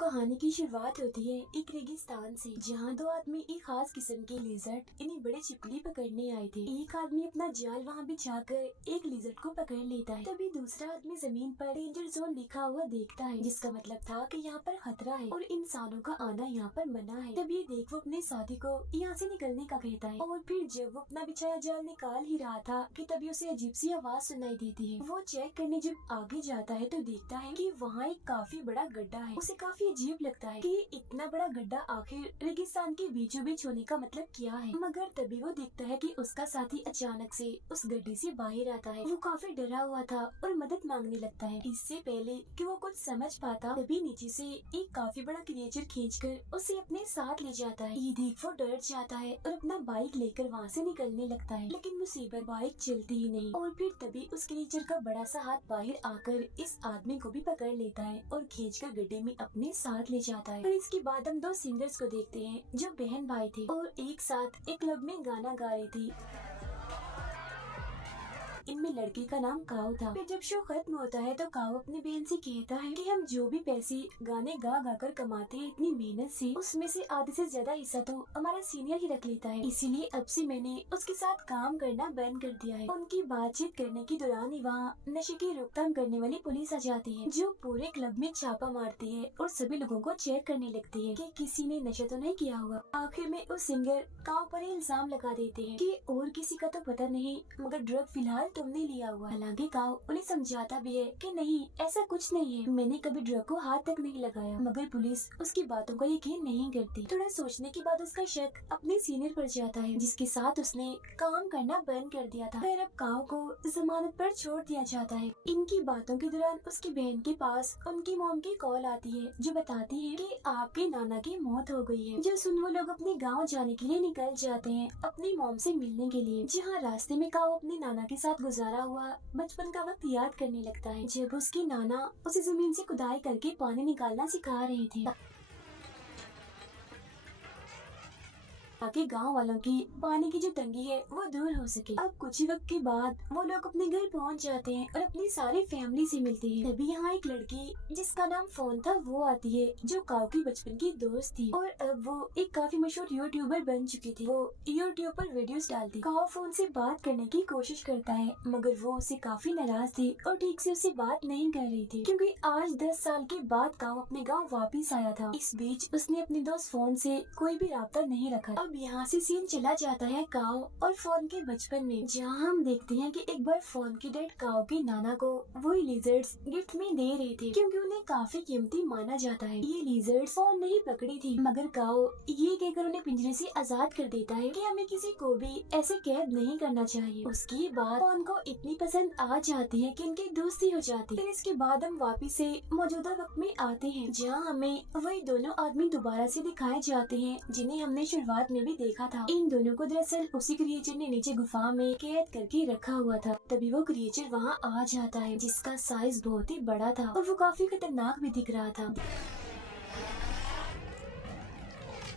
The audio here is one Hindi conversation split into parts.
कहानी की शुरुआत होती है एक रेगिस्तान से, जहाँ दो आदमी एक खास किस्म के लिजर्ड यानी बड़े छिपकली पकड़ने आए थे। एक आदमी अपना जाल वहाँ बिछाकर एक लिजर्ड को पकड़ लेता है। तभी दूसरा आदमी जमीन पर डेंजर जोन लिखा हुआ देखता है, जिसका मतलब था कि यहाँ पर खतरा है और इंसानों का आना यहाँ पर मना है। तभी देख वो अपने साथी को यहाँ से निकलने का कहता है और फिर जब वो अपना बिछाया जाल निकाल ही रहा था कि तभी उसे अजीब सी आवाज सुनाई देती है। वो चेक करने जब आगे जाता है तो देखता है कि वहाँ एक काफी बड़ा गड्ढा है। उसे काफी अजीब लगता है कि इतना बड़ा गड्ढा आखिर रेगिस्तान के बीचों बीच होने का मतलब क्या है। मगर तभी वो देखता है कि उसका साथी अचानक से उस गड्ढे से बाहर आता है। वो काफी डरा हुआ था और मदद मांगने लगता है। इससे पहले कि वो कुछ समझ पाता तभी नीचे से एक काफी बड़ा क्रिएचर खींचकर उसे अपने साथ ले जाता है। ये देख वो डर जाता है और अपना बाइक लेकर वहाँ से निकलने लगता है, लेकिन मुसीबत बाइक चलती ही नहीं। और फिर तभी उस क्रिएचर का बड़ा सा हाथ बाहर आकर इस आदमी को भी पकड़ लेता है और खींचकर गड्ढे में अपने साथ ले जाता है। और इसके बाद हम दो सिंगर्स को देखते हैं जो बहन भाई थे और एक साथ एक क्लब में गाना गा रहे थे। इनमें लड़के का नाम काव था। फिर जब शो खत्म होता है तो काव अपनी बहन से कहता है कि हम जो भी पैसे गाने गा गा कर कमाते हैं इतनी मेहनत से, उसमें से आधे से ज्यादा हिस्सा तो हमारा सीनियर ही रख लेता है। इसीलिए अब से मैंने उसके साथ काम करना बंद कर दिया है। उनकी बातचीत करने के दौरान ही वहाँ नशे की रोकथाम करने वाली पुलिस आ जाती है, जो पूरे क्लब में छापा मारती है और सभी लोगों को चेक करने लगती है कि किसी ने नशा तो नहीं किया हुआ। आखिर में उस सिंगर काव पर इल्जाम लगा देते हैं कि और किसी का तो पता नहीं, मगर ड्रग फिलहाल तुमने लिया हुआ। हालांकि काव उन्हें समझाता भी है कि नहीं, ऐसा कुछ नहीं है, मैंने कभी ड्रग को हाथ तक नहीं लगाया। मगर पुलिस उसकी बातों का यकीन नहीं करती। थोड़ा सोचने के बाद उसका शक अपने सीनियर पर जाता है, जिसके साथ उसने काम करना बंद कर दिया था। फिर अब काव को जमानत पर छोड़ दिया जाता है। इनकी बातों के दौरान उसकी बहन के पास उनकी मॉम की कॉल आती है, जो बताती है कि आपके नाना की मौत हो गई है। जो सुन वो लोग अपने गाँव जाने के लिए निकल जाते हैं अपनी मॉम से मिलने के लिए, जहाँ रास्ते में काव अपने नाना के साथ गुजारा हुआ बचपन का वक्त याद करने लगता है, जब उसकी नाना उसे जमीन से खुदाई करके पानी निकालना सिखा रहे थे ताकि गांव वालों की पानी की जो तंगी है वो दूर हो सके। अब कुछ ही वक्त के बाद वो लोग अपने घर पहुंच जाते हैं और अपनी सारी फैमिली से मिलते हैं। तभी यहाँ एक लड़की जिसका नाम फोन था वो आती है, जो काव की बचपन की दोस्त थी और अब वो एक काफी मशहूर यूट्यूबर बन चुकी थी। वो यूट्यूब पर वीडियोस डालती। काव फोन से बात करने की कोशिश करता है, मगर वो उससे काफी नाराज थी और ठीक से उससे बात नहीं कर रही थी, क्योंकि आज 10 साल के बाद काव अपने गाँव वापिस आया था। इस बीच उसने अपने दोस्त फोन से कोई भी राब्ता नहीं रखा। अब यहाँ से सीन चला जाता है काव और फोन के बचपन में, जहाँ हम देखते हैं कि एक बार फोन के डैड काव के नाना को वो लिजर्ड्स गिफ्ट में दे रहे थे, क्योंकि उन्हें काफी कीमती माना जाता है। ये लिजर्ड्स फोन नहीं पकड़ी थी, मगर काव ये कहकर उन्हें पिंजरे से आजाद कर देता है कि हमें किसी को भी ऐसे कैद नहीं करना चाहिए। उसके बाद फोन को इतनी पसंद आ जाती है कि इनकी दोस्ती हो जाती है। फिर इसके बाद हम वापिस से मौजूदा वक्त में आते हैं, जहाँ हमें वही दोनों आदमी दोबारा से दिखाए जाते हैं जिन्हें हमने शुरुआत में भी देखा था। इन दोनों को दरअसल उसी क्रिएचर ने नीचे गुफा में कैद करके रखा हुआ था। तभी वो क्रिएचर वहाँ आ जाता है, जिसका साइज बहुत ही बड़ा था और वो काफी खतरनाक भी दिख रहा था।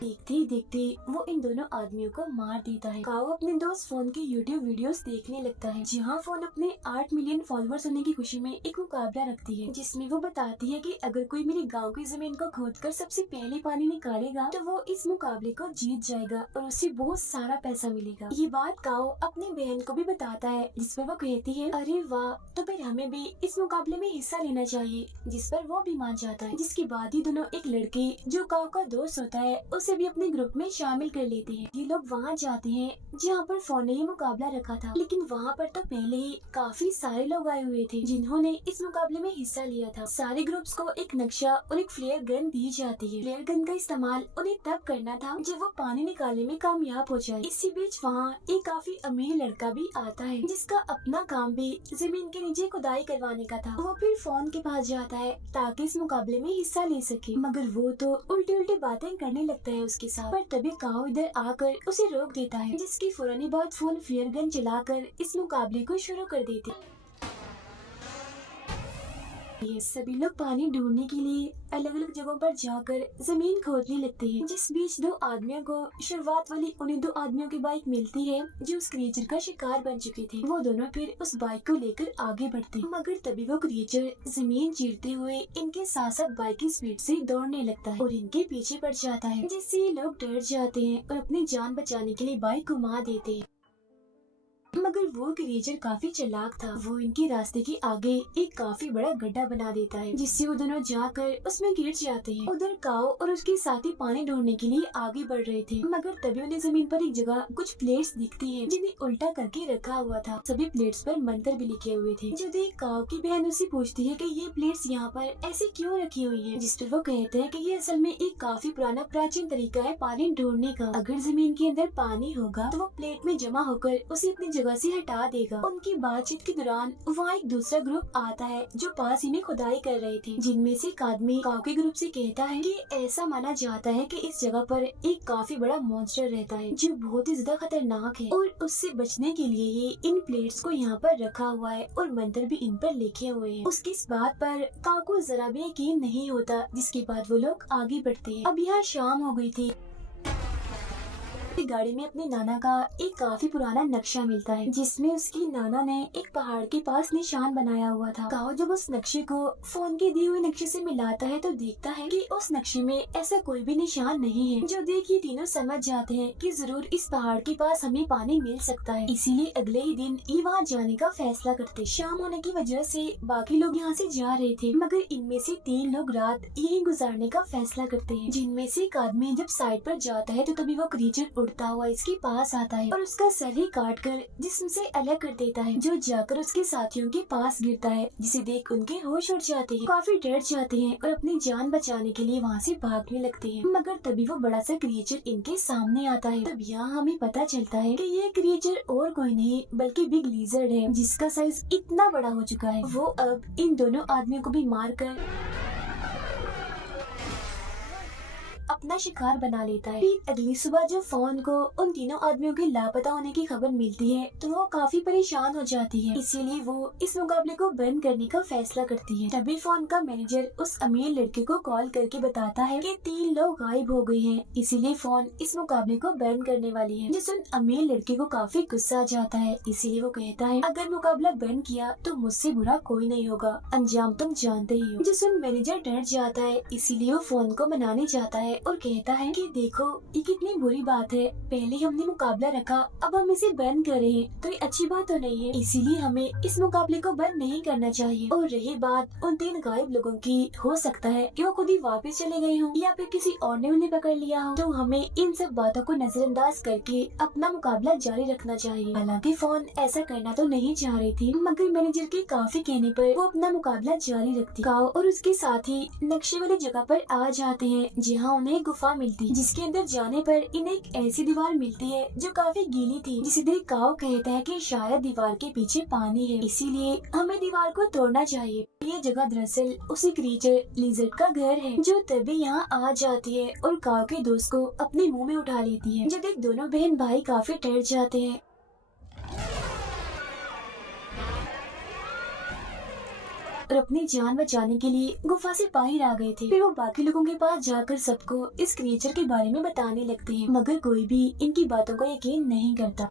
देखते ही देखते वो इन दोनों आदमियों को मार देता है। काव अपने दोस्त फोन के यूट्यूब वीडियोस देखने लगता है, जहाँ फोन अपने 8 मिलियन फॉलोअर्स होने की खुशी में एक मुकाबला रखती है, जिसमें वो बताती है कि अगर कोई मेरे गांव की जमीन को खोदकर सबसे पहले पानी निकालेगा तो वो इस मुकाबले को जीत जाएगा और उसे बहुत सारा पैसा मिलेगा। ये बात काव अपनी बहन को भी बताता है, जिस पर वो कहती है अरे वाह, तो फिर हमें भी इस मुकाबले में हिस्सा लेना चाहिए, जिस पर वो भी मान जाता है। जिसके बाद ही दोनों एक लड़के जो काव का दोस्त होता है उसे भी अपने ग्रुप में शामिल कर लेते हैं। ये लोग वहाँ जाते हैं जहाँ पर फोन ने ये मुकाबला रखा था, लेकिन वहाँ पर तो पहले ही काफी सारे लोग आए हुए थे जिन्होंने इस मुकाबले में हिस्सा लिया था। सारे ग्रुप्स को एक नक्शा और एक फ्लेयर गन दी जाती है। फ्लेयर गन का इस्तेमाल उन्हें तब करना था जब वो पानी निकालने में कामयाब हो जाए। इसी बीच वहाँ एक काफी अमीर लड़का भी आता है, जिसका अपना काम भी जमीन के नीचे खुदाई करवाने का था। वो फिर फोन के पास जाता है ताकि इस मुकाबले में हिस्सा ले सके, मगर वो तो उल्टी उल्टी बातें करने लगता है उसके साथ। पर तभी काव इधर आकर उसे रोक देता है, जिसकी फौरन बाद फोन फ्लेयर गन चलाकर इस मुकाबले को शुरू कर देती है। ये सभी लोग पानी ढूंढने के लिए अलग अलग जगहों पर जाकर जमीन खोदने लगते हैं। जिस बीच दो आदमियों को शुरुआत वाली उन्हीं दो आदमियों की बाइक मिलती है जो उस क्रिएचर का शिकार बन चुके थे। वो दोनों फिर उस बाइक को लेकर आगे बढ़ते हैं, मगर तभी वो क्रिएचर जमीन चीरते हुए इनके साथ साथ बाइक की स्पीड से दौड़ने लगता है और इनके पीछे पड़ जाता है, जिससे ये लोग डर जाते हैं और अपनी जान बचाने के लिए बाइक घुमा देते हैं। मगर वो क्रिएचर काफी चालाक था। वो इनके रास्ते के आगे एक काफी बड़ा गड्ढा बना देता है, जिससे वो दोनों जाकर उसमें गिर जाते हैं। उधर काओ और उसके साथी पानी ढूंढने के लिए आगे बढ़ रहे थे, मगर तभी उन्हें जमीन पर एक जगह कुछ प्लेट्स दिखती हैं, जिन्हें उल्टा करके रखा हुआ था। सभी प्लेट्स पर मंत्र भी लिखे हुए थे। जो देख काओ की बहन उससे पूछती है कि ये प्लेट्स यहाँ पर ऐसे क्यों रखी हुई है, जिस पर वो कहते हैं कि ये असल में एक काफी पुराना प्राचीन तरीका है पानी ढूंढने का। अगर जमीन के अंदर पानी होगा तो वो प्लेट में जमा होकर उसे अपनी जगह से हटा देगा। उनकी बातचीत के दौरान वहाँ एक दूसरा ग्रुप आता है जो पास ही में खुदाई कर रहे थे, जिनमें से एक आदमी काओ के ग्रुप से कहता है कि ऐसा माना जाता है कि इस जगह पर एक काफी बड़ा मॉन्स्टर रहता है जो बहुत ही ज्यादा खतरनाक है और उससे बचने के लिए ही इन प्लेट्स को यहाँ पर रखा हुआ है और मंत्र भी इन पर लिखे हुए हैं। उसकी इस बात पर काओ को जरा भी यकीन नहीं होता, जिसके बाद वो लोग आगे बढ़ते हैं। अब यहाँ शाम हो गई थी। गाड़ी में अपने नाना का एक काफी पुराना नक्शा मिलता है, जिसमें उसकी नाना ने एक पहाड़ के पास निशान बनाया हुआ था। काओ जब उस नक्शे को फोन के दिए हुए नक्शे से मिलाता है तो देखता है कि उस नक्शे में ऐसा कोई भी निशान नहीं है। जो देख ये तीनों समझ जाते हैं कि जरूर इस पहाड़ के पास हमें पानी मिल सकता है, इसीलिए अगले ही दिन ये वहाँ जाने का फैसला करते। शाम होने की वजह से बाकी लोग यहाँ से जा रहे थे, मगर इनमें से 3 लोग रात यहीं गुजारने का फैसला करते हैं। जिनमें से एक आदमी जब साइड पर जाता है तो तभी वो क्रिएचर उड़ता हुआ इसके पास आता है और उसका सर ही काट कर जिस्म से अलग कर देता है, जो जाकर उसके साथियों के पास गिरता है, जिसे देख उनके होश उड़ जाते हैं, काफी डर जाते हैं और अपनी जान बचाने के लिए वहाँ से भागने लगते हैं। मगर तभी वो बड़ा सा क्रिएचर इनके सामने आता है। तब यहाँ हमें पता चलता है कि ये क्रिएचर और कोई नहीं बल्कि बिग लिजर्ड है, जिसका साइज इतना बड़ा हो चुका है। वो अब इन दोनों आदमियों को भी मार कर अपना शिकार बना लेता है। फिर अगली सुबह जब फोन को उन तीनों आदमियों के लापता होने की खबर मिलती है तो वो काफी परेशान हो जाती है, इसीलिए वो इस मुकाबले को बंद करने का फैसला करती है। तभी फोन का मैनेजर उस अमीर लड़के को कॉल करके बताता है कि 3 लोग गायब हो गए हैं, इसीलिए फोन इस मुकाबले को बंद करने वाली है। जिस उन अमीर लड़के को काफी गुस्सा आ जाता है, इसीलिए वो कहता है अगर मुकाबला बंद किया तो मुझसे बुरा कोई नहीं होगा, अंजाम तुम जानते ही हो। जिस उन मैनेजर डर जाता है, इसीलिए वो फोन को मनाने जाता है और कहता है कि देखो ये कितनी बुरी बात है, पहले हमने मुकाबला रखा अब हम इसे बंद कर रहे हैं तो ये अच्छी बात तो नहीं है, इसीलिए हमें इस मुकाबले को बंद नहीं करना चाहिए। और रही बात उन 3 गायब लोगों की, हो सकता है कि वो खुद ही वापस चले गए हों या फिर किसी और ने उन्हें पकड़ लिया हो, तो हमें इन सब बातों को नजरअंदाज करके अपना मुकाबला जारी रखना चाहिए। हालांकि फोन ऐसा करना तो नहीं चाह रही थी, मगर मैनेजर के काफी कहने पर वो अपना मुकाबला जारी रखती। काओ और उसके साथी नक्शे वाली जगह पर आ जाते हैं, जहाँ उन्हें गुफा मिलती, जिसके अंदर जाने पर इन्हें एक ऐसी दीवार मिलती है जो काफी गीली थी, जिसे देख काओ कहता है कि शायद दीवार के पीछे पानी है, इसीलिए हमें दीवार को तोड़ना चाहिए। ये जगह दरअसल उसी क्रिएचर लिजर्ड का घर है, जो तभी यहाँ आ जाती है और काओ के दोस्त को अपने मुंह में उठा लेती है। जो देख दोनों बहन भाई काफी डर जाते हैं और अपनी जान बचाने के लिए गुफा से बाहर आ गए थे। फिर वो बाकी लोगों के पास जाकर सबको इस क्रिएचर के बारे में बताने लगते हैं, मगर कोई भी इनकी बातों को यकीन नहीं करता।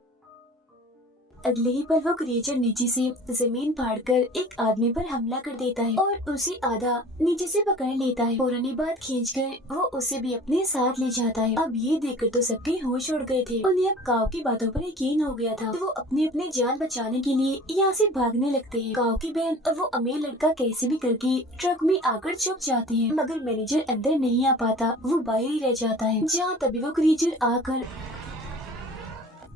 अगले ही पल वो क्रिएचर नीचे से जमीन फाड़कर एक आदमी पर हमला कर देता है और उसे आधा नीचे से पकड़ लेता है। पुरानी बात खींचकर वो उसे भी अपने साथ ले जाता है। अब ये देखकर तो सबके होश उड़ गए थे। उन्हें अब काओ की बातों पर यकीन हो गया था, तो वो अपनी अपनी जान बचाने के लिए यहाँ से भागने लगते हैं। काओ की बहन और वो अमीर लड़का कैसे भी करके ट्रक में आकर छुप जाते हैं, मगर मैनेजर अंदर नहीं आ पाता, वो बाहर ही रह जाता है। जहाँ तभी वो क्रिएचर आकर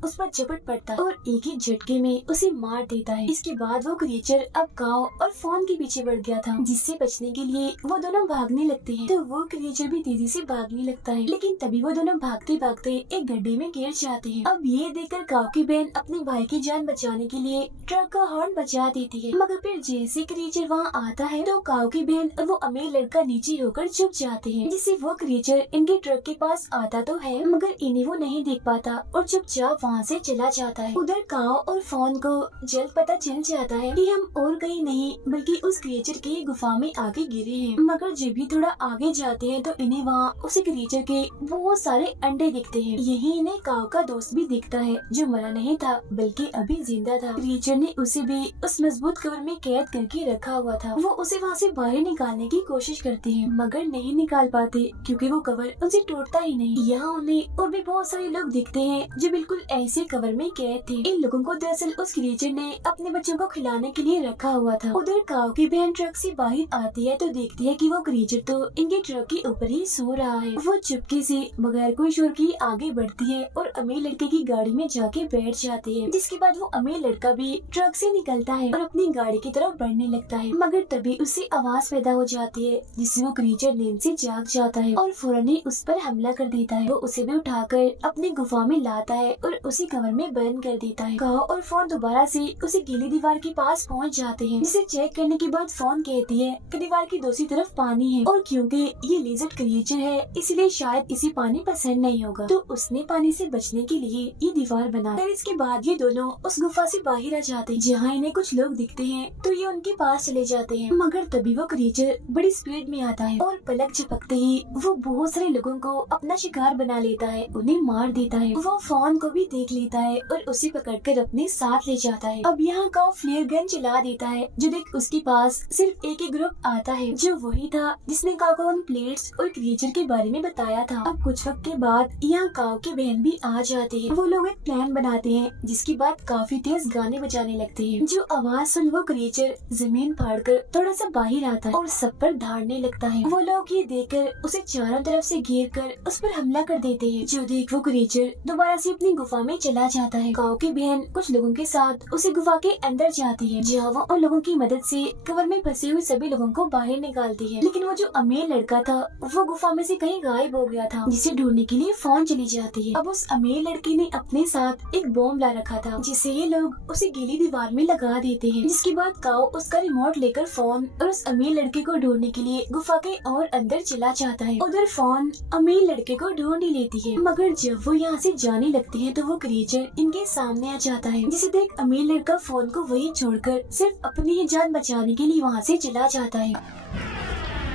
उस पर झपट पड़ता है और एक ही झटके में उसे मार देता है। इसके बाद वो क्रिएचर अब काओ और फोन के पीछे बढ़ गया था, जिससे बचने के लिए वो दोनों भागने लगते हैं। तो वो क्रिएचर भी तेजी से भागने लगता है, लेकिन तभी वो दोनों भागते भागते एक गड्ढे में गिर जाते हैं। अब ये देखकर काओ की बहन अपने भाई की जान बचाने के लिए ट्रक का हॉर्न बजा देती है, मगर फिर जैसे क्रिएचर वहाँ आता है तो काओ की बहन और वो अमीर लड़का नीचे होकर छुप जाते हैं, जिससे वो क्रिएचर इनके ट्रक के पास आता तो है, मगर इन्हें वो नहीं देख पाता और चुपचाप वहाँ से चला जाता है। उधर काओ और फॉन को जल्द पता चल जाता है कि हम और कहीं नहीं बल्कि उस क्रिएचर की गुफा में आगे गिरे हैं। मगर जब भी थोड़ा आगे जाते हैं तो इन्हें वहाँ उस क्रिएचर के बहुत सारे अंडे दिखते हैं। यही इन्हें काओ का दोस्त भी दिखता है जो मरा नहीं था बल्कि अभी जिंदा था। क्रिएचर ने उसे भी उस मजबूत कवर में कैद करके रखा हुआ था। वो उसे वहाँ से बाहर निकालने की कोशिश करते हैं मगर नहीं निकाल पाते क्योंकि वो कवर उनसे टूटता ही नहीं। यहाँ उन्हें और भी बहुत सारे लोग दिखते हैं जो बिल्कुल ऐसे कवर में कैद थे। इन लोगों को दरअसल उस क्रिएचर ने अपने बच्चों को खिलाने के लिए रखा हुआ था। उधर काओ की बहन ट्रक से बाहर आती है तो देखती है कि वो क्रिएचर तो इनके ट्रक के ऊपर ही सो रहा है। वो चुपके से बगैर कोई शोर के आगे बढ़ती है और अमीर लड़के की गाड़ी में जाके बैठ जाती है। जिसके बाद वो अमीर लड़का भी ट्रक से निकलता है और अपनी गाड़ी की तरफ बढ़ने लगता है मगर तभी उससे आवाज पैदा हो जाती है जिससे वो क्रिएचर नींद से जाग जाता है और फौरन ही उस पर हमला कर देता है। वो उसे भी उठाकर अपनी गुफा में लाता है और उसी कवर में बंद कर देता है। काओ और फोन दोबारा से उसी गीली दीवार के पास पहुंच जाते हैं जिसे चेक करने के बाद फोन कहती है कि दीवार की दूसरी तरफ पानी है और क्योंकि ये लिजर्ड क्रिएचर है इसलिए शायद इसे पानी पसंद नहीं होगा तो उसने पानी से बचने के लिए ये दीवार बना। फिर इसके बाद ये दोनों उस गुफा से बाहर आ जाते हैं जहाँ इन्हें कुछ लोग दिखते हैं तो ये उनके पास चले जाते हैं मगर तभी वो क्रिएचर बड़ी स्पीड में आता है और पलक झपकते ही वो बहुत सारे लोगों को अपना शिकार बना लेता है, उन्हें मार देता है। वो फोन को भी देख लेता है और उसे पकड़कर अपने साथ ले जाता है। अब यहाँ का फ्लेयर गन चला देता है जो देख उसके पास सिर्फ एक ही ग्रुप आता है जो वही था जिसने काओ को उन प्लेट्स और क्रिएचर के बारे में बताया था। अब कुछ वक्त के बाद यहाँ काओ की बहन भी आ जाती है। वो लोग एक प्लान बनाते हैं जिसके बाद काफी तेज गाने बजाने लगते हैं। जो आवाज सुन वो क्रिएचर जमीन फाड़कर थोड़ा सा बाहर आता है और सब पर धाड़ने लगता है। वो लोग ये देखकर उसे चारों तरफ से घेर कर उस पर हमला कर देते हैं। जो देख वो क्रिएचर दोबारा से अपनी गुफा में चला जाता है। काओ की बहन कुछ लोगों के साथ उसे गुफा के अंदर जाती है जहाँ वो उन लोगों की मदद से कवर में फंसे हुए सभी लोगों को बाहर निकालती है। लेकिन वो जो अमीर लड़का था वो गुफा में से कहीं गायब हो गया था जिसे ढूंढने के लिए फोन चली जाती है। अब उस अमीर लड़के ने अपने साथ एक बॉम्ब ला रखा था जिसे ये लोग उसे गीली दीवार में लगा देते हैं। जिसके बाद काओ उसका रिमोट लेकर फोन और उस अमीर लड़के को ढूंढने के लिए गुफा के और अंदर चला जाता है। उधर फोन अमीर लड़के को ढूंढ ही लेती है मगर जब वो यहाँ से जाने लगती है तो वो क्रिएचर इनके सामने आ जाता है जिसे देख अमीर लड़का फोन को वहीं छोड़कर सिर्फ अपनी ही जान बचाने के लिए वहाँ से चला जाता है।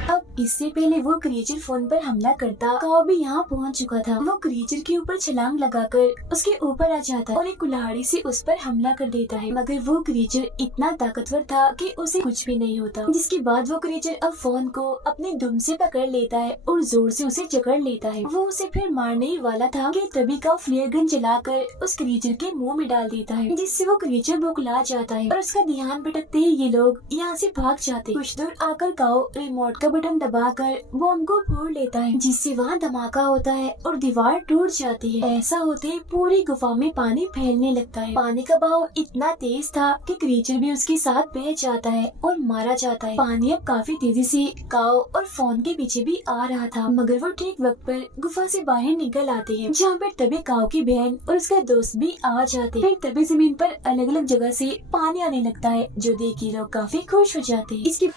अब इससे पहले वो क्रिएचर फोन पर हमला करता काओ भी यहाँ पहुँच चुका था। वो क्रिएचर के ऊपर छलांग लगाकर उसके ऊपर आ जाता है और एक कुल्हाड़ी से उस पर हमला कर देता है मगर वो क्रिएचर इतना ताकतवर था कि उसे कुछ भी नहीं होता। जिसके बाद वो क्रिएचर अब फोन को अपने दुम से पकड़ लेता है और जोर से उसे जकड़ लेता है। वो उसे फिर मारने ही वाला था कि तभी काओ फ्लेयर गन चलाकर उस क्रिएचर के मुंह में डाल देता है जिससे वो क्रिएचर बौखला जाता है और उसका ध्यान भटकते ही ये लोग यहाँ से भाग जाते। कुछ दूर आकर काओ रिमोट का बटन दबाकर बॉम्ब को फोड़ लेता है जिससे वहाँ धमाका होता है और दीवार टूट जाती है। ऐसा होते ही पूरी गुफा में पानी फैलने लगता है। पानी का बहाव इतना तेज था कि क्रिएचर भी उसके साथ बह जाता है और मारा जाता है। पानी अब काफी तेजी से काओ और फोन के पीछे भी आ रहा था मगर वो ठीक वक्त पर गुफा से बाहर निकल आते हैं जहाँ पर तभी काओ की बहन और उसका दोस्त भी आ जाते हैं। फिर तभी जमीन पर अलग अलग जगह से पानी आने लगता है जो देख के लोग काफी खुश हो जाते हैं। इसके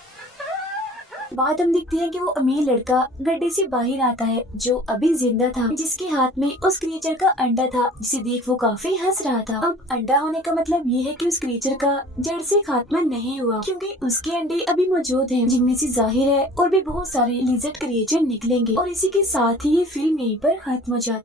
बाद हम देखते हैं कि वो अमीर लड़का गड्ढे से बाहर आता है जो अभी जिंदा था जिसके हाथ में उस क्रिएचर का अंडा था जिसे देख वो काफी हंस रहा था। अब अंडा होने का मतलब ये है कि उस क्रिएचर का जड़ से खात्मा नहीं हुआ क्योंकि उसके अंडे अभी मौजूद हैं जिनमें से जाहिर है और भी बहुत सारे लिजर्ड क्रिएचर निकलेंगे और इसी के साथ ही ये फिल्म यहीं पर खत्म हो जाती है।